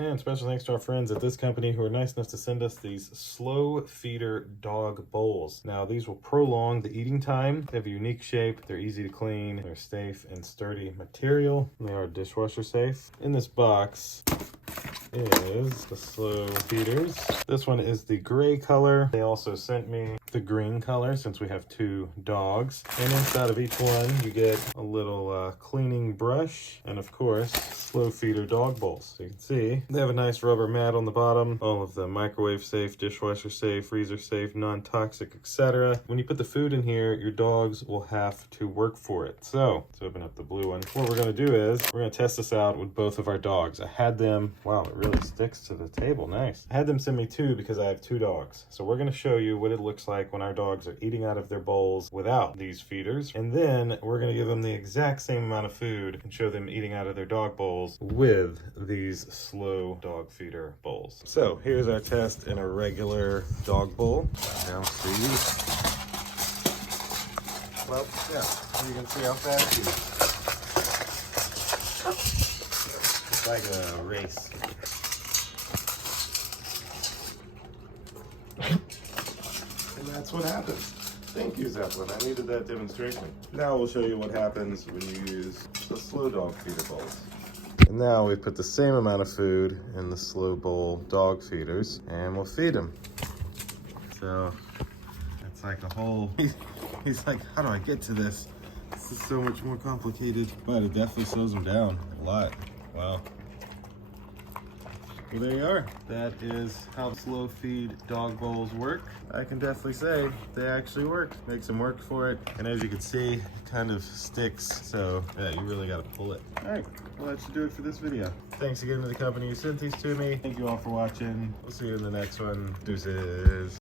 And special thanks to our friends at this company who are nice enough to send us these slow feeder dog bowls. Now these will prolong the eating time. They have a unique shape. They're easy to clean. They're safe and sturdy material. They are dishwasher safe. In this box is the slow feeders. This one is the gray color. They also sent me the green color since we have 2 dogs. And inside of each one, you get a little cleaning brush and of course, slow feeder dog bowls. So you can see they have a nice rubber mat on the bottom. All of the microwave safe, dishwasher safe, freezer safe, non-toxic, etc. When you put the food in here, your dogs will have to work for it. So let's open up the blue one. What we're gonna do is we're gonna test this out with both of our dogs. I had them, wow, it really sticks to the table, nice. I had them send me 2 because I have 2 dogs. So we're gonna show you what it looks like when our dogs are eating out of their bowls without these feeders. And then we're gonna give them the exact same amount of food and show them eating out of their dog bowls with these slow dog feeder bowls. So here's our test in a regular dog bowl. Now see. Well, yeah, you can see how fast he is. It's like a race. And that's what happens. Thank you, Zeppelin. I needed that demonstration. Now we'll show you what happens when you use the slow dog feeder bowls. And now we put the same amount of food in the slow bowl dog feeders and we'll feed them. So it's like a whole, he's like, how do I get to this? This is so much more complicated, but it definitely slows them down a lot. Wow. Well, there you are. That is how slow feed dog bowls work. I can definitely say they actually work. Makes them work for it. And as you can see, it kind of sticks. So yeah, you really got to pull it. All right, well, that should do it for this video. Thanks again to the company who sent these to me. Thank you all for watching. We'll see you in the next one. Deuces.